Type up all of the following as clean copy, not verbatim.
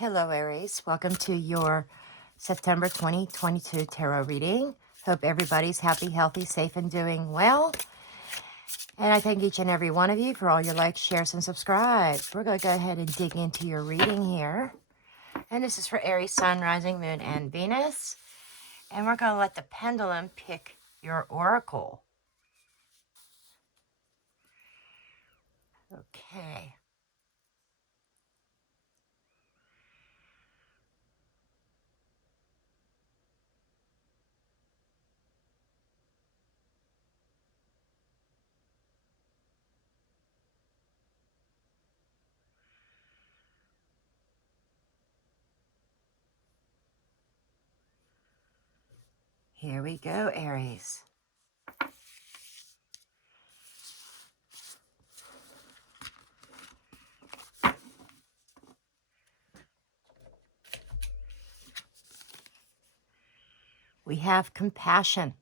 Hello, Aries. Welcome to your September 2022 tarot reading. Hope everybody's happy, healthy, safe, and doing well. And I thank each and every one of you for all your likes, shares, and subscribes. We're going to go ahead and dig into your reading here. And this is for Aries, Sun, Rising, Moon, and Venus. And we're going to let the pendulum pick your oracle. Okay. Here we go, Aries. We have compassion.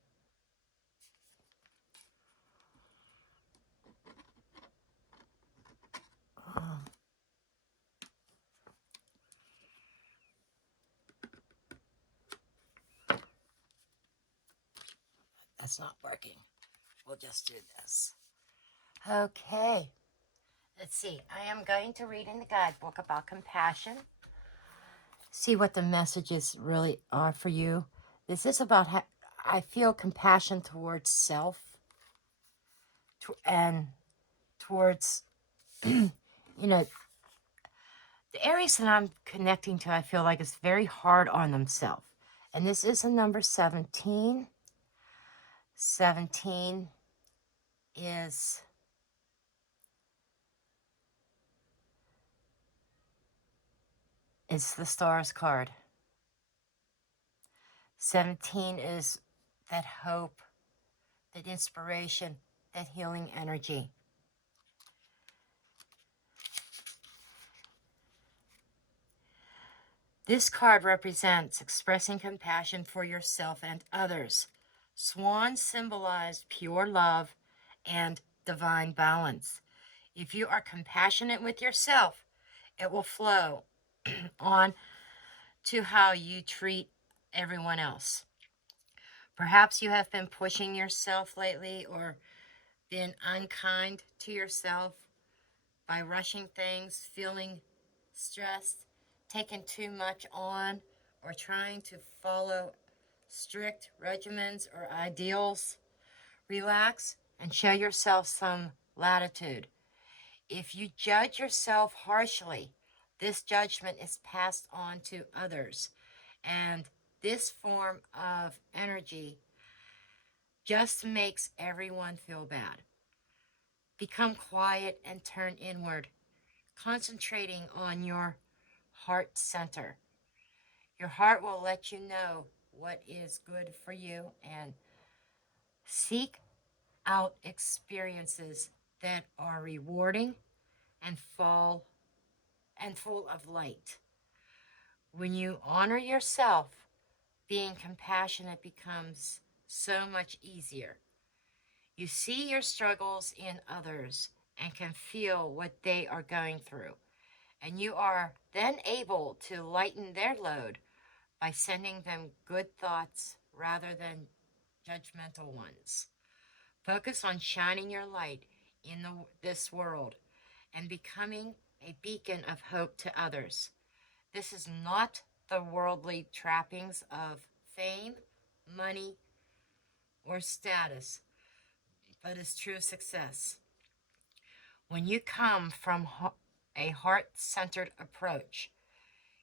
That's not working. We'll just do this. Okay. Let's see. I am going to read in the guidebook about compassion. See what the messages really are for you. This is about how I feel compassion towards self and towards, you know, the Aries that I'm connecting to, I feel like is very hard on themselves. And this is a number 17. 17 is the Stars card. 17 is that hope, that inspiration, that healing energy. This card represents expressing compassion for yourself and others. Swans symbolize pure love and divine balance. If you are compassionate with yourself, it will flow on to how you treat everyone else. Perhaps you have been pushing yourself lately or been unkind to yourself by rushing things, feeling stressed, taking too much on, or trying to follow strict regimens or ideals. Relax and show yourself some latitude. If you judge yourself harshly, this judgment is passed on to others. And this form of energy just makes everyone feel bad. Become quiet and turn inward, concentrating on your heart center. Your heart will let you know what is good for you, and seek out experiences that are rewarding and full of light. When you honor yourself, being compassionate becomes so much easier. You see your struggles in others and can feel what they are going through. And you are then able to lighten their load by sending them good thoughts rather than judgmental ones. Focus on shining your light in this world and becoming a beacon of hope to others. This is not the worldly trappings of fame, money, or status, but is true success. When you come from a heart-centered approach,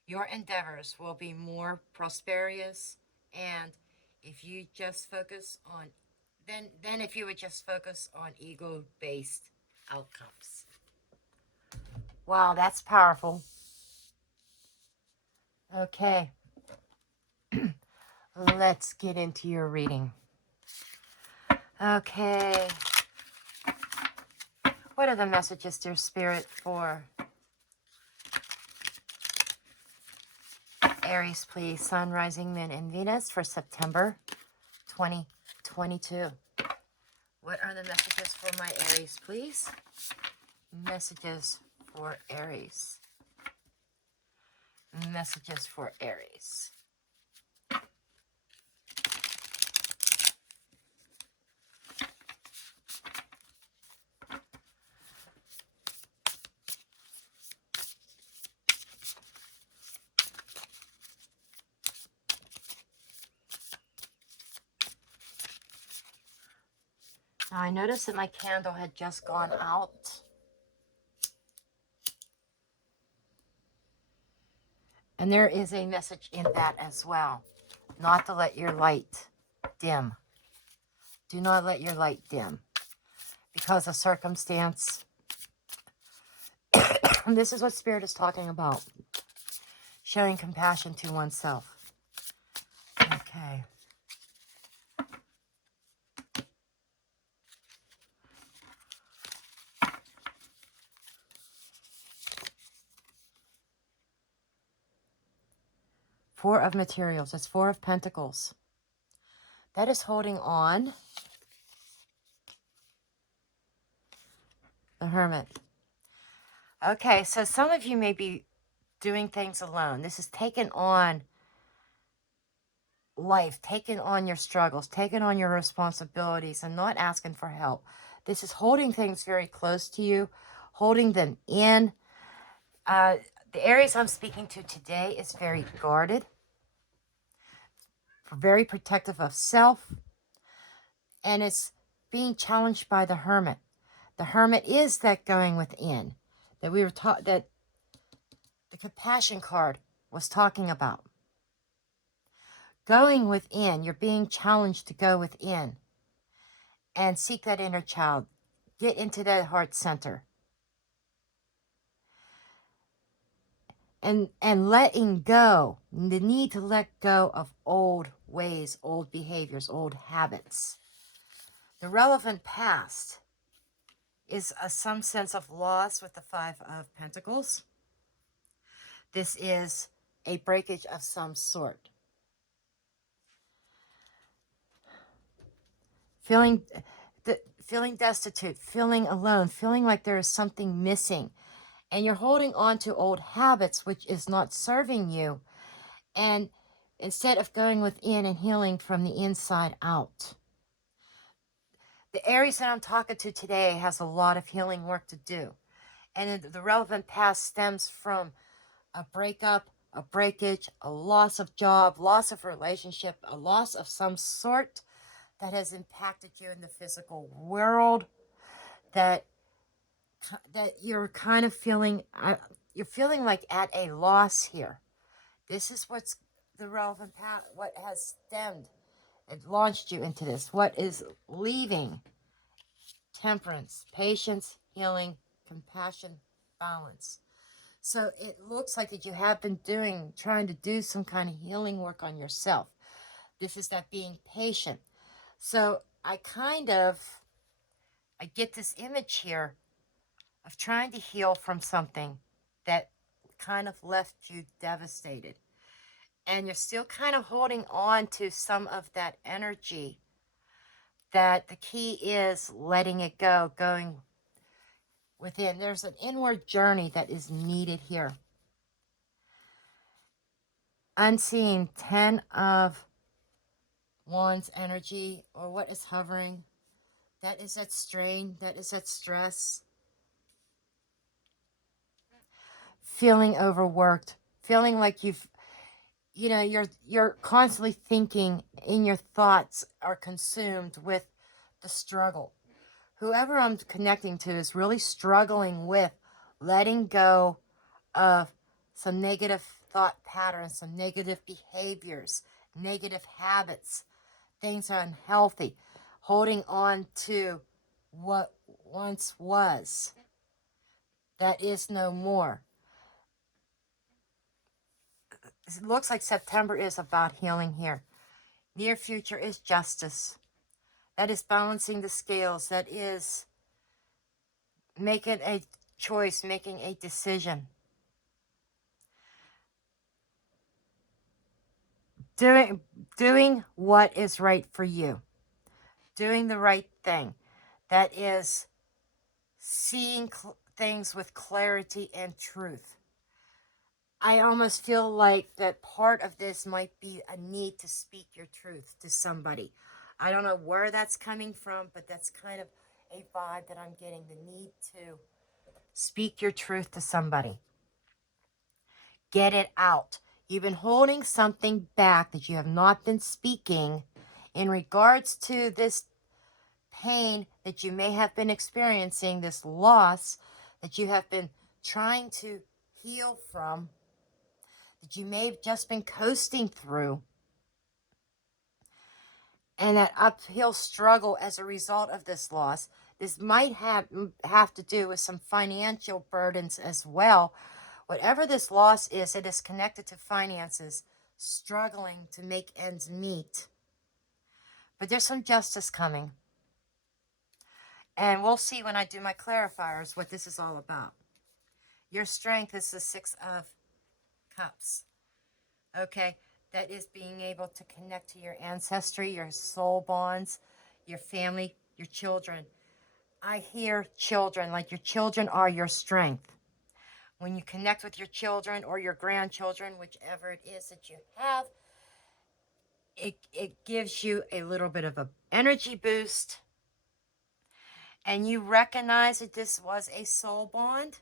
your endeavors will be more prosperous, and if you just focus on, then if you would just focus on ego-based outcomes. Wow, that's powerful. Okay, let's get into your reading. Okay, what are the messages, dear Spirit, for Aries, please? Sun, Rising, Moon, and Venus for September 2022. What are the messages for my Aries, please? Messages for Aries. messages for Aries. Now, I noticed that my candle had just gone out. And there is a message in that as well. Not to let your light dim. Do not let your light dim. Because of circumstance. This is what Spirit is talking about. Showing compassion to oneself. Okay. Four of materials. It's Four of Pentacles. That is holding on. The Hermit. Okay, so some of you may be doing things alone. This is taking on life, taking on your struggles, taking on your responsibilities, and not asking for help. This is holding things very close to you, holding them in. The Aries I'm speaking to today is very guarded, very protective of self, and it's being challenged by the Hermit. The Hermit is that going within that we were taught, that the compassion card was talking about. Going within, you're being challenged to go within and seek that inner child. Get into that heart center. And letting go, the need to let go of old ways, old behaviors, old habits. The relevant past is some sense of loss with the Five of Pentacles. This is a breakage of some sort. Feeling destitute, feeling alone, feeling like there is something missing. And you're holding on to old habits, which is not serving you. And instead of going within and healing from the inside out. The Aries that I'm talking to today has a lot of healing work to do. And the relevant past stems from a breakup, a breakage, a loss of job, loss of relationship, a loss of some sort that has impacted you in the physical world, that you're kind of feeling, you're feeling like at a loss here. This is what's the relevant path, what has stemmed and launched you into this. What is leaving? Temperance, patience, healing, compassion, balance. So it looks like that you have been trying to do some kind of healing work on yourself. This is that being patient. So I get this image here of trying to heal from something that kind of left you devastated. And you're still kind of holding on to some of that energy, that the key is letting it go, going within. There's an inward journey that is needed here. Unseen, 10 of Wands energy, or what is hovering. That is that strain, that is that stress. Feeling overworked, feeling like you're constantly thinking, in your thoughts are consumed with the struggle. Whoever I'm connecting to is really struggling with letting go of some negative thought patterns, some negative behaviors, negative habits. Things are unhealthy. Holding on to what once was. That is no more. It looks like September is about healing here. Near future is justice. That is balancing the scales. That is making a choice, making a decision. Doing what is right for you. Doing the right thing. That is seeing things with clarity and truth. I almost feel like that part of this might be a need to speak your truth to somebody. I don't know where that's coming from, but that's kind of a vibe that I'm getting, the need to speak your truth to somebody. Get it out. You've been holding something back that you have not been speaking in regards to this pain that you may have been experiencing, this loss that you have been trying to heal from, that you may have just been coasting through, and that uphill struggle as a result of this loss. This might have to do with some financial burdens as well. Whatever this loss is, it is connected to finances, struggling to make ends meet. But there's some justice coming. And we'll see when I do my clarifiers what this is all about. Your strength is the 6 of Cups. Okay, that is being able to connect to your ancestry, your soul bonds, your family, your children. I hear children, like your children are your strength. When you connect with your children or your grandchildren, whichever it is that you have, it gives you a little bit of an energy boost. And you recognize that this was a soul bond.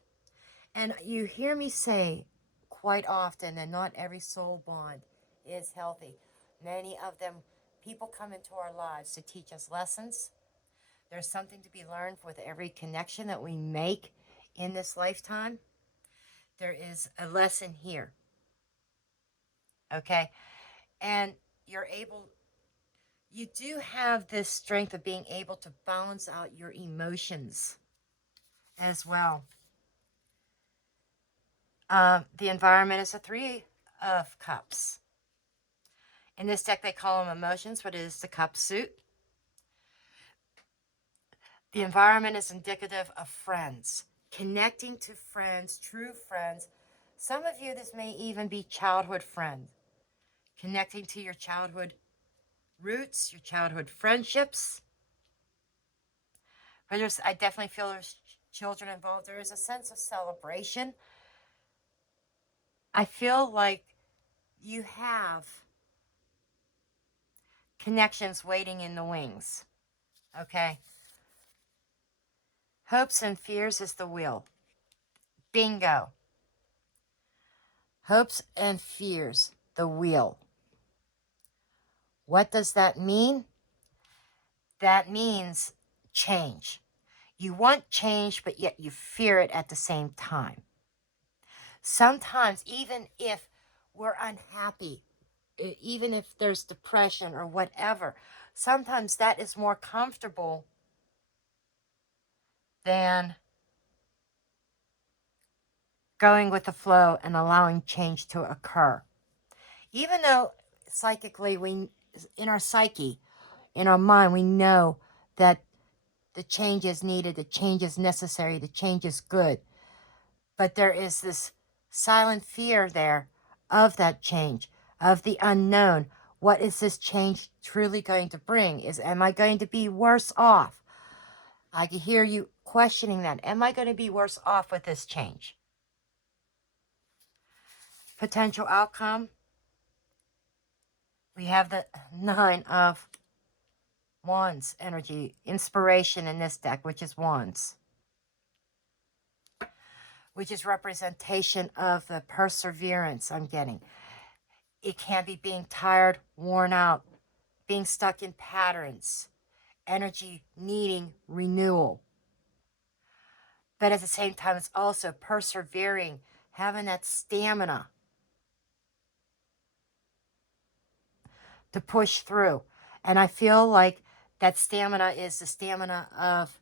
And you hear me say quite often that not every soul bond is healthy. Many of them, people come into our lives to teach us lessons. There's something to be learned with every connection that we make in this lifetime. There is a lesson here. Okay? And you do have this strength of being able to balance out your emotions as well. The environment is a 3 of Cups. In this deck, they call them emotions, but it is the cup suit. The environment is indicative of friends, connecting to friends, true friends. Some of you, this may even be childhood friends, connecting to your childhood roots, your childhood friendships. But I definitely feel there's children involved. There is a sense of celebration. I feel like you have connections waiting in the wings. Okay? Hopes and fears is the wheel. Bingo. Hopes and fears, the wheel. What does that mean? That means change. You want change, but yet you fear it at the same time. Sometimes, even if we're unhappy, even if there's depression or whatever, sometimes that is more comfortable than going with the flow and allowing change to occur. Even though psychically, in our psyche, in our mind, we know that the change is needed, the change is necessary, the change is good. But there is this silent fear there of that change, of the unknown. What is this change truly going to bring? Am I going to be worse off? I can hear you questioning that. Am I going to be worse off with this change? Potential outcome. We have the 9 of Wands energy, inspiration in this deck, which is Wands, which is representation of the perseverance I'm getting. It can be being tired, worn out, being stuck in patterns, energy needing renewal. But at the same time, it's also persevering, having that stamina to push through. And I feel like that stamina is the stamina of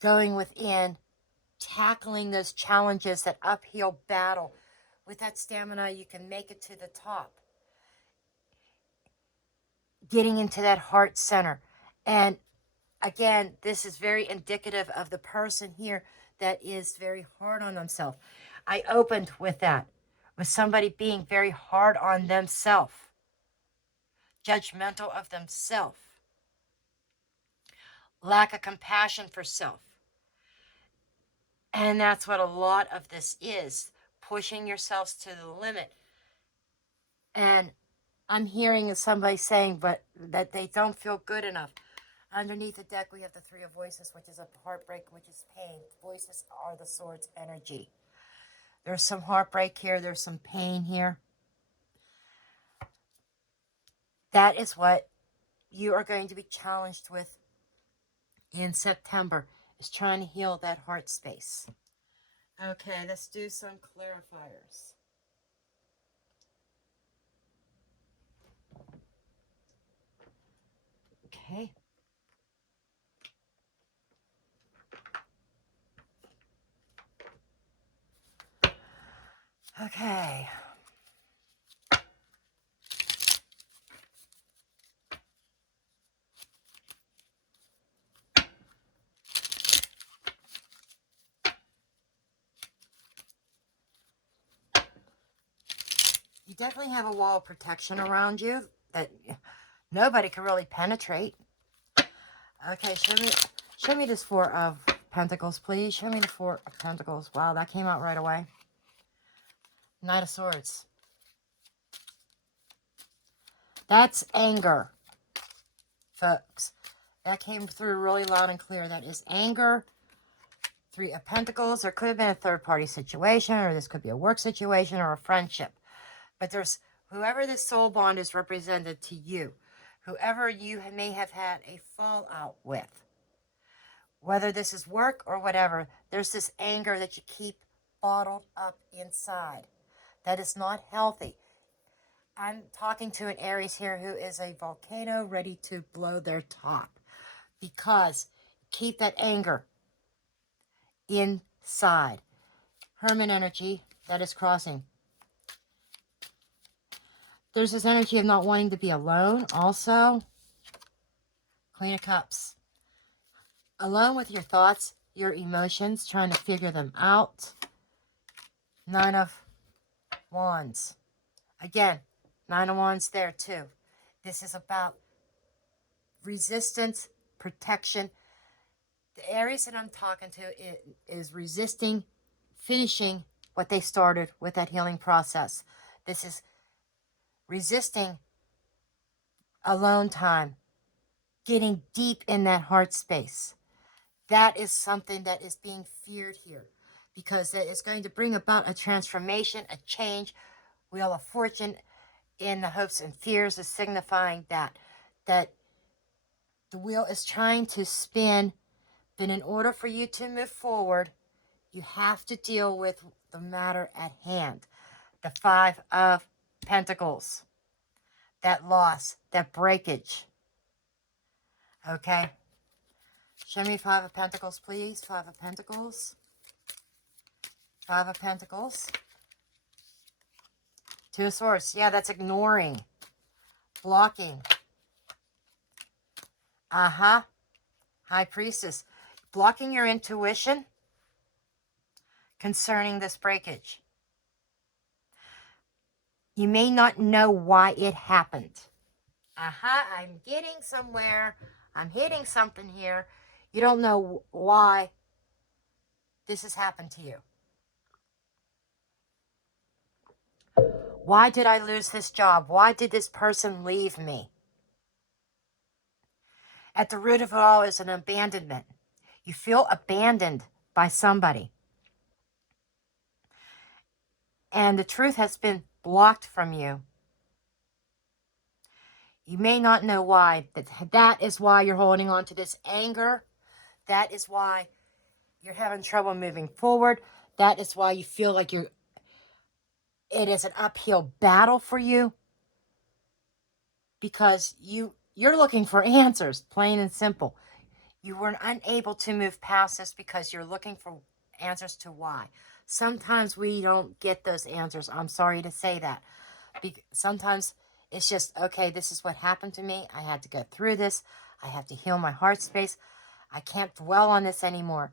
going within, tackling those challenges, that uphill battle. With that stamina, you can make it to the top. Getting into that heart center. And again, this is very indicative of the person here that is very hard on themselves. I opened with that, with somebody being very hard on themselves, judgmental of themselves, lack of compassion for self. And that's what a lot of this is, pushing yourselves to the limit. And I'm hearing somebody saying, but that they don't feel good enough. Underneath the deck, we have the Three of Voices, which is a heartbreak, which is pain. Voices are the Swords energy. There's some heartbreak here. There's some pain here. That is what you are going to be challenged with in September, is trying to heal that heart space. Okay, let's do some clarifiers. Okay. Okay. You definitely have a wall of protection around you that nobody can really penetrate. Okay, show me this Four of Pentacles, please. Show me the Four of Pentacles. Wow, that came out right away. Knight of Swords. That's anger, folks. That came through really loud and clear. That is anger. Three of Pentacles. There could have been a third-party situation, or this could be a work situation or a friendship. But there's whoever this soul bond is represented to you, whoever you may have had a fallout with, whether this is work or whatever, there's this anger that you keep bottled up inside. That is not healthy. I'm talking to an Aries here who is a volcano ready to blow their top, because keep that anger inside. Hermit energy that is crossing. There's this energy of not wanting to be alone also. Queen of Cups. Alone with your thoughts, your emotions, trying to figure them out. Nine of Wands. Again, Nine of Wands there too. This is about resistance, protection. The Aries that I'm talking to is resisting, finishing what they started with that healing process. This is resisting alone time, getting deep in that heart space. That is something that is being feared here, because it is going to bring about a transformation, a change. Wheel of Fortune in the hopes and fears is signifying that the wheel is trying to spin, but in order for you to move forward, you have to deal with the matter at hand. The Five of Pentacles. That loss, that breakage. Okay? Show me Five of Pentacles, please. Five of Pentacles. Five of Pentacles. Two of Swords. Yeah, that's ignoring. Blocking. High Priestess. Blocking your intuition concerning this breakage. You may not know why it happened. I'm getting somewhere. I'm hitting something here. You don't know why this has happened to you. Why did I lose this job? Why did this person leave me? At the root of it all is an abandonment. You feel abandoned by somebody. And the truth has been blocked from you. You may not know why. That is why you're holding on to this anger. That is why you're having trouble moving forward. That is why you feel like it is an uphill battle for you. Because you're looking for answers, plain and simple. You were unable to move past this because you're looking for answers to why. Sometimes we don't get those answers. I'm sorry to say that. Sometimes it's just, okay, this is what happened to me. I had to go through this. I have to heal my heart space. I can't dwell on this anymore.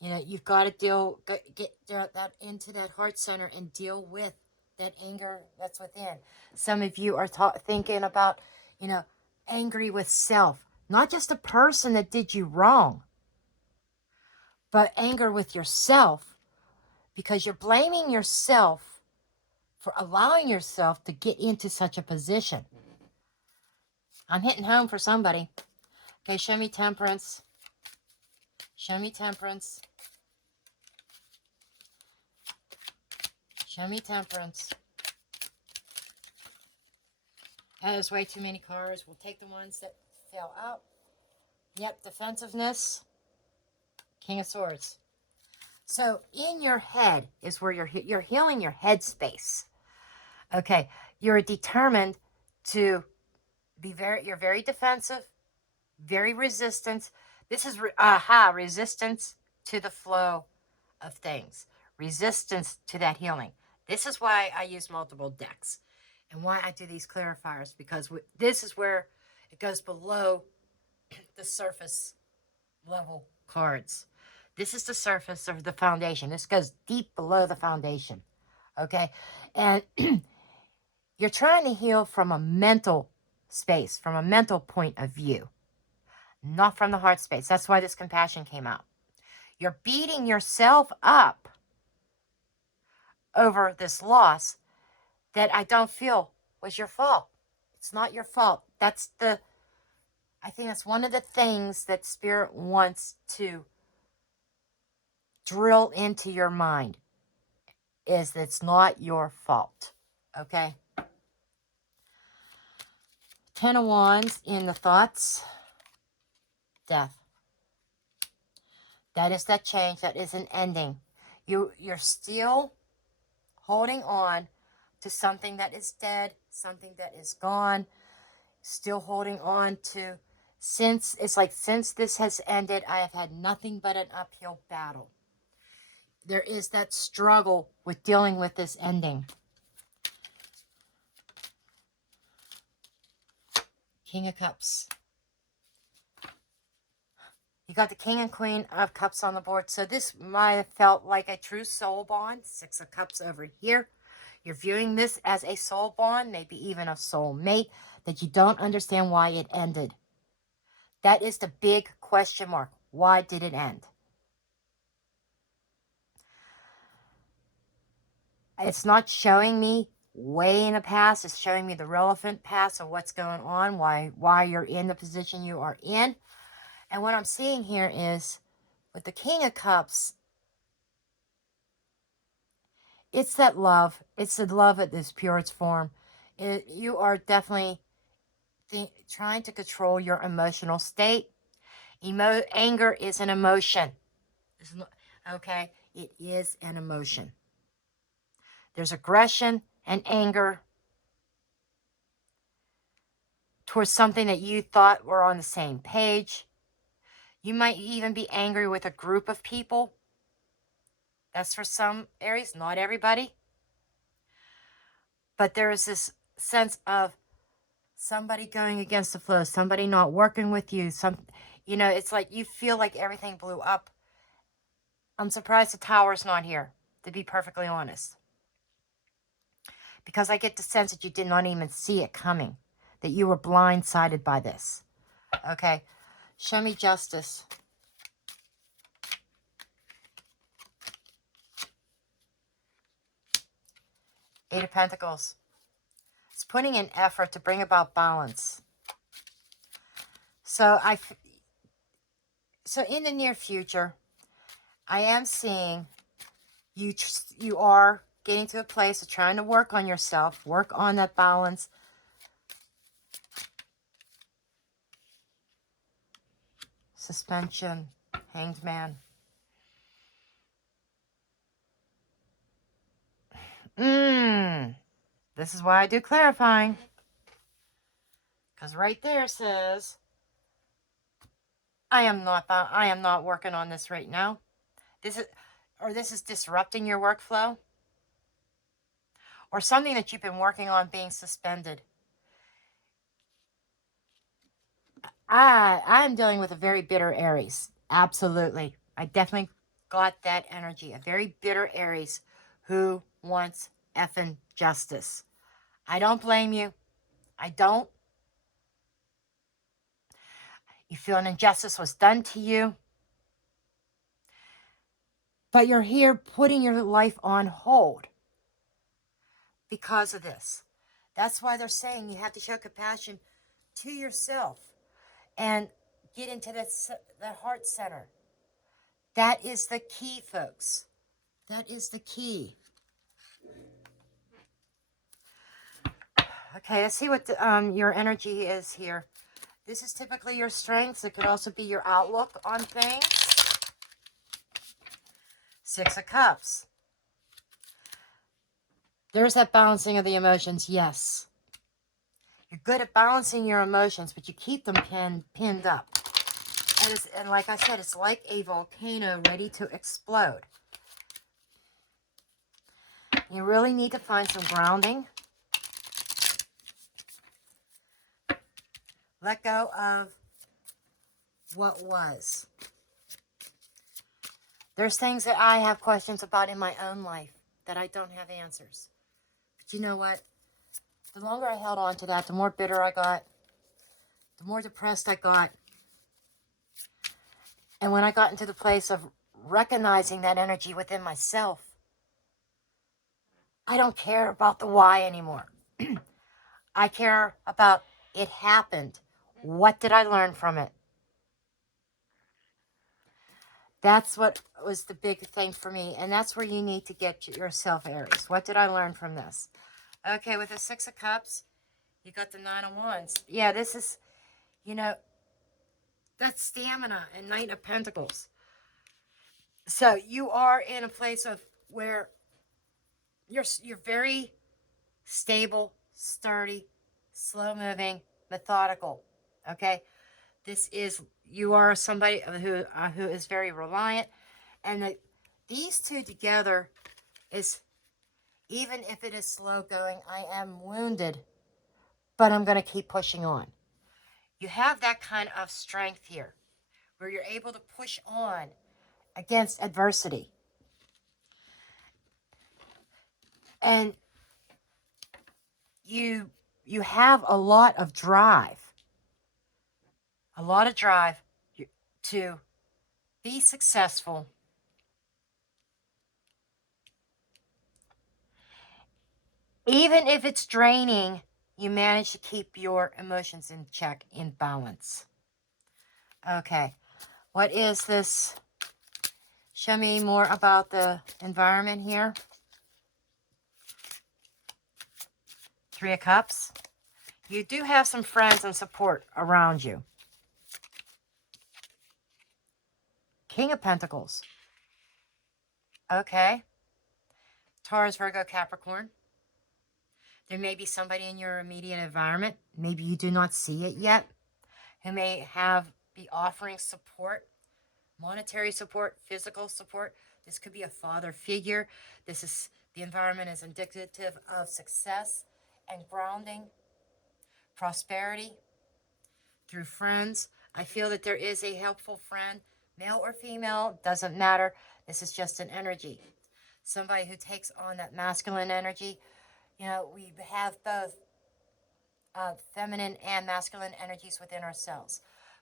You know, you've got to get that into that heart center and deal with that anger that's within. Some of you are thinking about, angry with self. Not just a person that did you wrong, but anger with yourself because you're blaming yourself for allowing yourself to get into such a position. I'm hitting home for somebody. Okay, show me temperance. Show me temperance. Show me temperance. That is way too many cards. We'll take the ones that fell out. Yep, defensiveness. King of Swords. So in your head is where you're healing your head space. Okay, you're determined to be you're very defensive, very resistant. This is resistance to the flow of things, resistance to that healing. This is why I use multiple decks and why I do these clarifiers, because this is where it goes below the surface level cards. This is the surface of the foundation. This goes deep below the foundation. Okay, and you're trying to heal from a mental space, from a mental point of view, not from the heart space. That's why this compassion came out. You're beating yourself up over this loss that I don't feel was your fault. It's not your fault. I think that's one of the things that Spirit wants to drill into your mind, is that it's not your fault. Okay? 10 of Wands in the thoughts. Death. That is that change. That is an ending. You're still holding on to something that is dead, something that is gone, still holding on to, since this has ended, I have had nothing but an uphill battle. There is that struggle with dealing with this ending. King of Cups. You got the King and Queen of Cups on the board. So this might have felt like a true soul bond. 6 of Cups over here. You're viewing this as a soul bond, maybe even a soul mate, that you don't understand why it ended. That is the big question mark. Why did it end? It's not showing me way in the past. It's showing me the relevant past of what's going on, why you're in the position you are in. And what I'm seeing here is, with the King of Cups, it's that love. It's the love at its purest form. You are definitely trying to control your emotional state. Anger is an emotion. Okay? It is an emotion. There's aggression and anger towards something that you thought were on the same page. You might even be angry with a group of people. That's for some Aries, not everybody. But there is this sense of somebody going against the flow, somebody not working with you. It's like you feel like everything blew up. I'm surprised the Tower's not here, to be perfectly honest. Because I get the sense that you did not even see it coming, that you were blindsided by this. Okay, show me justice. Eight of Pentacles. It's putting in effort to bring about balance. So in the near future, I am seeing you are getting to a place of trying to work on yourself, work on that balance. Suspension, Hanged Man. This is why I do clarifying. Because right there says, I am not working on this right now. This is disrupting your workflow. Or something that you've been working on being suspended. I'm dealing with a very bitter Aries. Absolutely. I definitely got that energy. A very bitter Aries who wants effing justice. I don't blame you. I don't. You feel an injustice was done to you. But you're here putting your life on hold because of this. That's why they're saying you have to show compassion to yourself and get into the heart center. That is the key, folks. That is the key. Okay, let's see what your energy is here. This is typically your strengths. It could also be your outlook on things. 6 of Cups. There's that balancing of the emotions, yes. You're good at balancing your emotions, but you keep them pinned up. And like I said, it's like a volcano ready to explode. You really need to find some grounding. Let go of what was. There's things that I have questions about in my own life that I don't have answers. But you know what? The longer I held on to that, the more bitter I got, the more depressed I got. And when I got into the place of recognizing that energy within myself, I don't care about the why anymore. I care about it happened. What did I learn from it? That's what was the big thing for me. And that's where you need to get yourself, Aries. What did I learn from this? Okay, with the 6 of Cups, you got the 9 of Wands. Yeah, this is, you know, that's stamina and Knight of Pentacles. So you are in a place of where you're very stable, sturdy, slow-moving, methodical. Okay, you are somebody who is very reliant, and these two together is, even if it is slow going, I am wounded, but I'm going to keep pushing on. You have that kind of strength here, where you're able to push on against adversity. And you have a lot of drive. To be successful. Even if it's draining, you manage to keep your emotions in check, in balance. Okay, what is this? Show me more about the environment here. 3 of Cups. You do have some friends and support around you. King of Pentacles. Okay. Taurus, Virgo, Capricorn. There may be somebody in your immediate environment, maybe you do not see it yet, who may be offering support, monetary support, physical support. This could be a father figure. The environment is indicative of success and grounding, prosperity through friends. I feel that there is a helpful friend, male or female, doesn't matter. This is just an energy. Somebody who takes on that masculine energy. You know, we have both feminine and masculine energies within ourselves.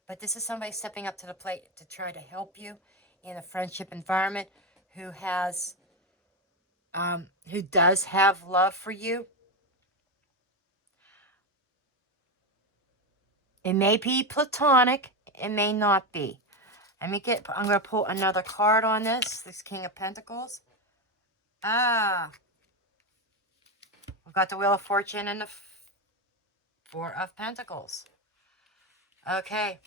But this is somebody stepping up to the plate to try to help you in a friendship environment, who does have love for you. It may be platonic. It may not be. I'm going to pull another card on this King of Pentacles. We've got the Wheel of Fortune and the 4 of Pentacles. Okay.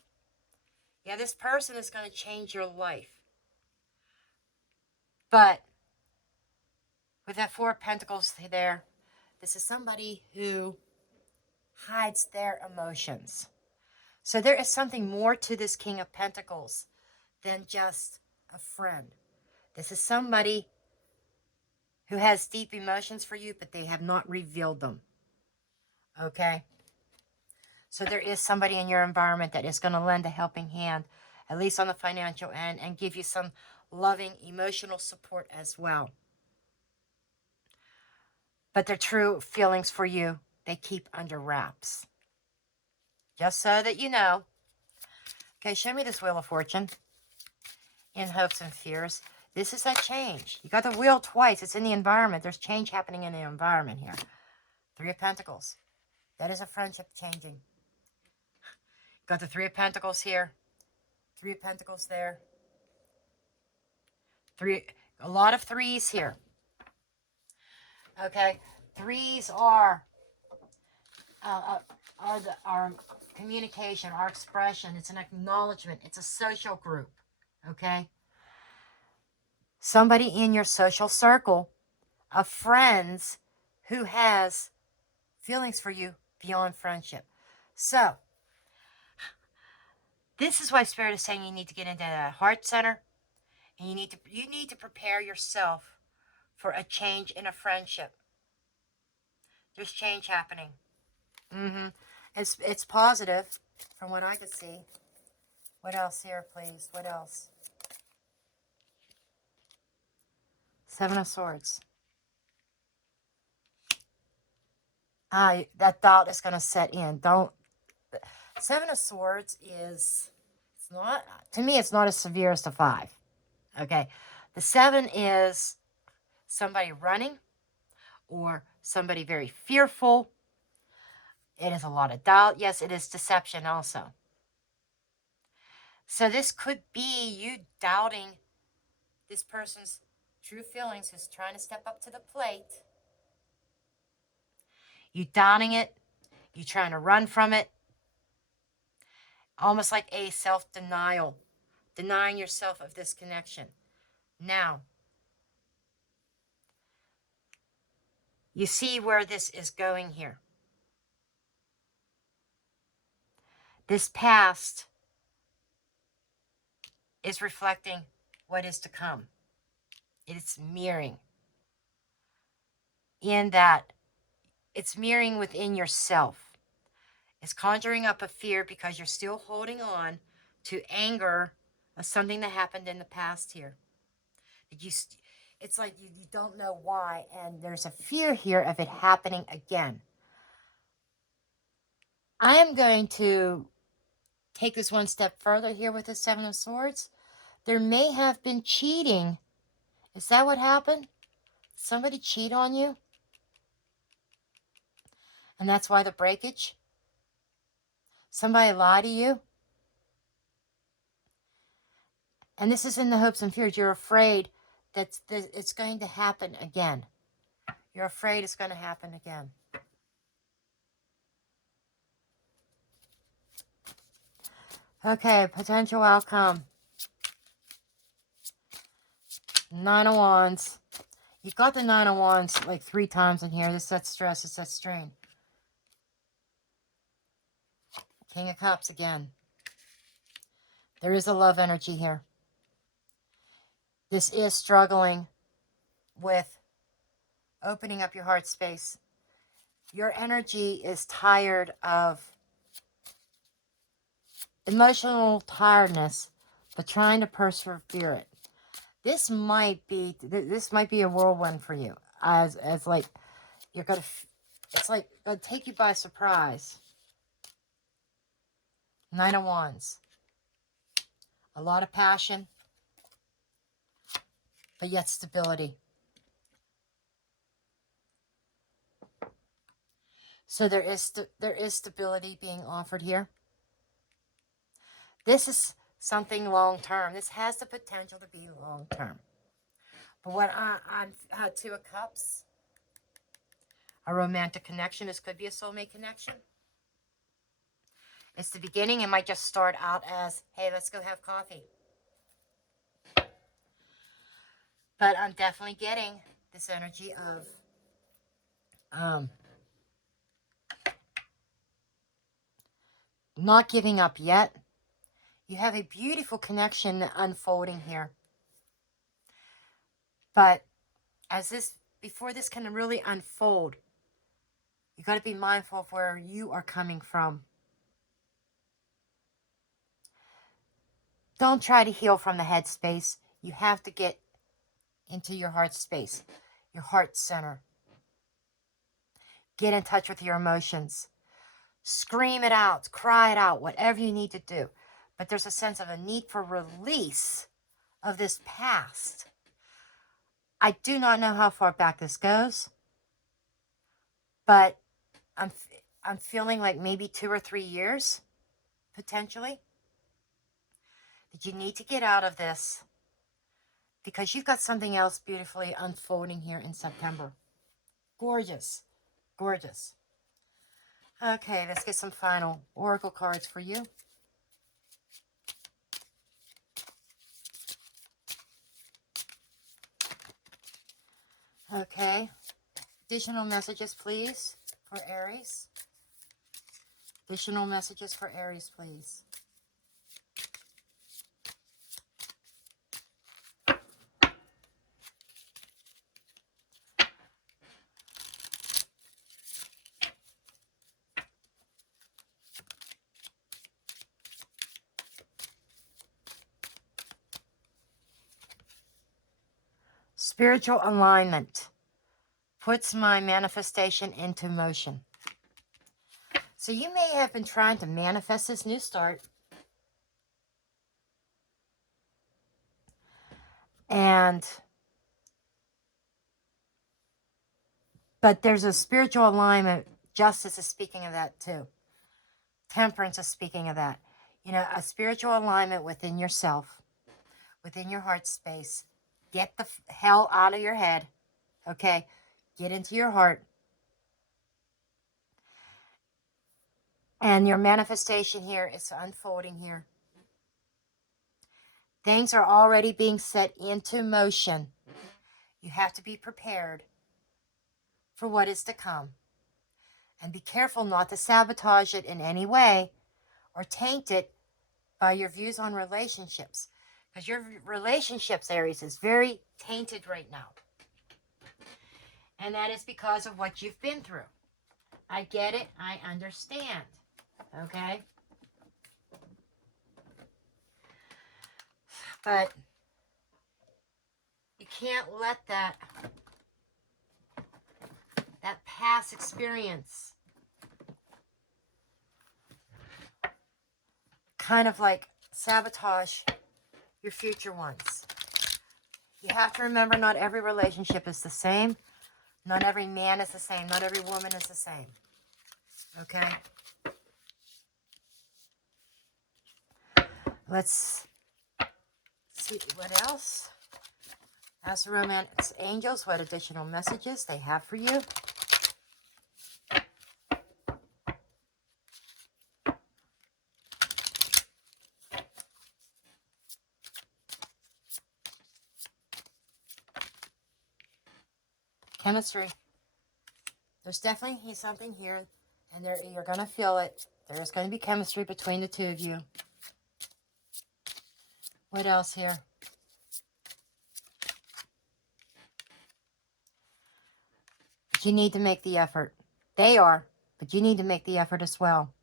Yeah, this person is going to change your life. But with that 4 of Pentacles there, this is somebody who hides their emotions. So there is something more to this King of Pentacles than just a friend. This is somebody who has deep emotions for you, but they have not revealed them. Okay? So there is somebody in your environment that is going to lend a helping hand, at least on the financial end, and give you some loving emotional support as well. But their true feelings for you, they keep under wraps. Just so that you know. Okay, show me this Wheel of Fortune. In hopes and fears. This is a change. You got the wheel twice. It's in the environment. There's change happening in the environment here. 3 of Pentacles. That is a friendship changing. Got the 3 of Pentacles here. 3 of Pentacles there. A lot of 3s here. Okay, 3s are our communication, our expression. It's an acknowledgement. It's a social group. Okay. Somebody in your social circle of friends who has feelings for you beyond friendship. So, this is why Spirit is saying you need to get into the heart center, and you need to prepare yourself for a change in a friendship. There's change happening. It's positive from what I could see. What else here, please? What else? 7 of Swords. That doubt is going to set in. 7 of Swords is, it's not, to me, it's not as severe as the 5. Okay. The 7 is somebody running or somebody very fearful. It is a lot of doubt. Yes, it is deception also. So this could be you doubting this person's true feelings who's trying to step up to the plate. You doubting it. You trying to run from it. Almost like a self-denial. Denying yourself of this connection. Now, you see where this is going here. This past is reflecting what is to come. It's mirroring. In that, it's mirroring within yourself. It's conjuring up a fear because you're still holding on to anger of something that happened in the past here. It's like you don't know why, and there's a fear here of it happening again. I am going to take this one step further here with the 7 of Swords. There may have been cheating. Is that what happened? Somebody cheat on you? And that's why the breakage? Somebody lie to you? And this is in the hopes and fears. You're afraid that it's going to happen again. You're afraid it's going to happen again. Okay, potential outcome. 9 of Wands. You got the 9 of Wands like 3 times in here. This sets stress, this sets strain. King of Cups again. There is a love energy here. This is struggling with opening up your heart space. Your energy is tired of emotional tiredness, but trying to persevere it. This might be a whirlwind for you. As like you're gonna, it's like gonna take you by surprise. 9 of Wands. A lot of passion, but yet stability. So there is stability being offered here. This is something long-term. This has the potential to be long-term. But what on 2 of Cups, a romantic connection. This could be a soulmate connection. It's the beginning. It might just start out as, hey, let's go have coffee. But I'm definitely getting this energy of not giving up yet. You have a beautiful connection unfolding here. But before this can really unfold, you got to be mindful of where you are coming from. Don't try to heal from the head space. You have to get into your heart space, your heart center. Get in touch with your emotions. Scream it out, cry it out, whatever you need to do. But there's a sense of a need for release of this past. I do not know how far back this goes, but I'm feeling like maybe 2 or 3 years, potentially, that you need to get out of this because you've got something else beautifully unfolding here in September. Gorgeous. Gorgeous. Okay, let's get some final oracle cards for you. Okay. Additional messages, please, for Aries. Additional messages for Aries, please. Spiritual alignment puts my manifestation into motion. So you may have been trying to manifest this new start. But there's a spiritual alignment. Justice is speaking of that too. Temperance is speaking of that. You know, a spiritual alignment within yourself, within your heart space. Get the hell out of your head. Okay? Get into your heart. And your manifestation here is unfolding here. Things are already being set into motion. You have to be prepared for what is to come. And be careful not to sabotage it in any way or taint it by your views on relationships. Because your relationships, Aries, is very tainted right now. And that is because of what you've been through. I get it. I understand. Okay? But you can't let that past experience kind of like sabotage your future ones. You have to remember, not every relationship is the same. Not every man is the same. Not every woman is the same. Okay? Let's see what else. Ask the romance angels what additional messages they have for you. Chemistry. There's definitely something here, and you're going to feel it. There's going to be chemistry between the two of you. What else here? You need to make the effort. They are, but you need to make the effort as well.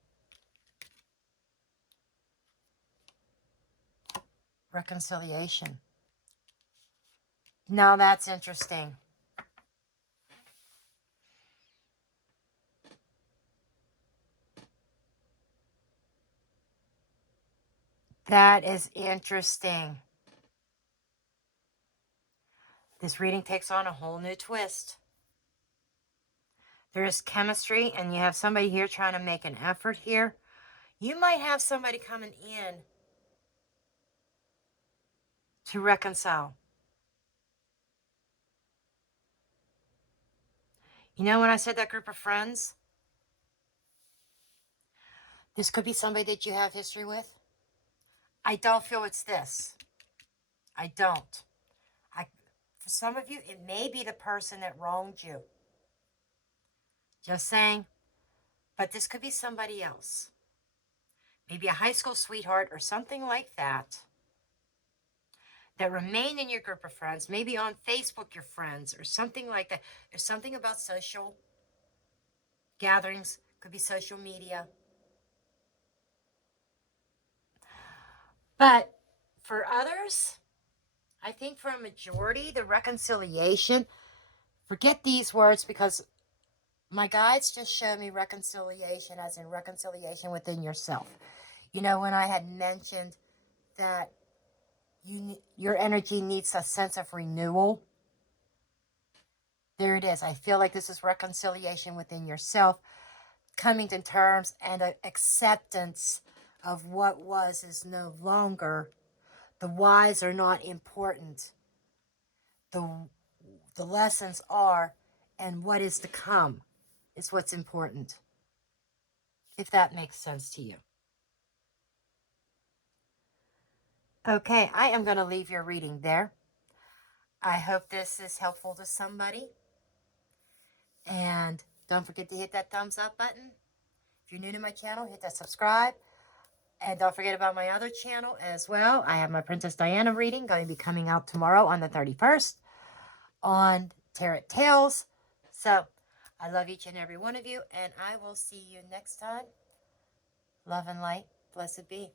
Reconciliation. Now that's interesting. That is interesting. This reading takes on a whole new twist. There is chemistry, and you have somebody here trying to make an effort here. You might have somebody coming in to reconcile. You know, when I said that group of friends, this could be somebody that you have history with. I don't feel it's this. I don't. For some of you, it may be the person that wronged you. Just saying. But this could be somebody else. Maybe a high school sweetheart or something like that. That remain in your group of friends. Maybe on Facebook, your friends, or something like that. There's something about social gatherings. Could be social media. But for others, I think for a majority, the reconciliation, forget these words because my guides just showed me reconciliation as in reconciliation within yourself. You know, when I had mentioned that your energy needs a sense of renewal, There it is. I feel like this is reconciliation within yourself, coming to terms and an acceptance of what was is no longer. The whys are not important. The lessons are, and what is to come is what's important. If that makes sense to you. Okay, I am going to leave your reading there. I hope this is helpful to somebody. And don't forget to hit that thumbs up button. If you're new to my channel, hit that subscribe. And don't forget about my other channel as well. I have my Princess Diana reading going to be coming out tomorrow on the 31st on Tarot Tales. So I love each and every one of you, and I will see you next time. Love and light. Blessed be.